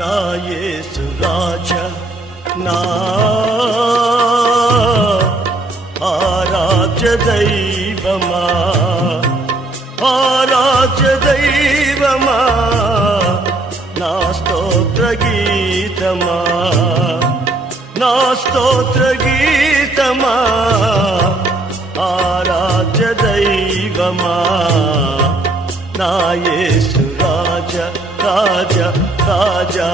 నా యేసు రాజా, నా ఆరాధ్య దైవమా, ఆరాధ్య దైవమా, నా స్తోత్ర గీతమా, నా స్తోత్ర గీతమా, ఆరాధ్య దైవమా, నా యేసు రాజా, రాజా, రాజా.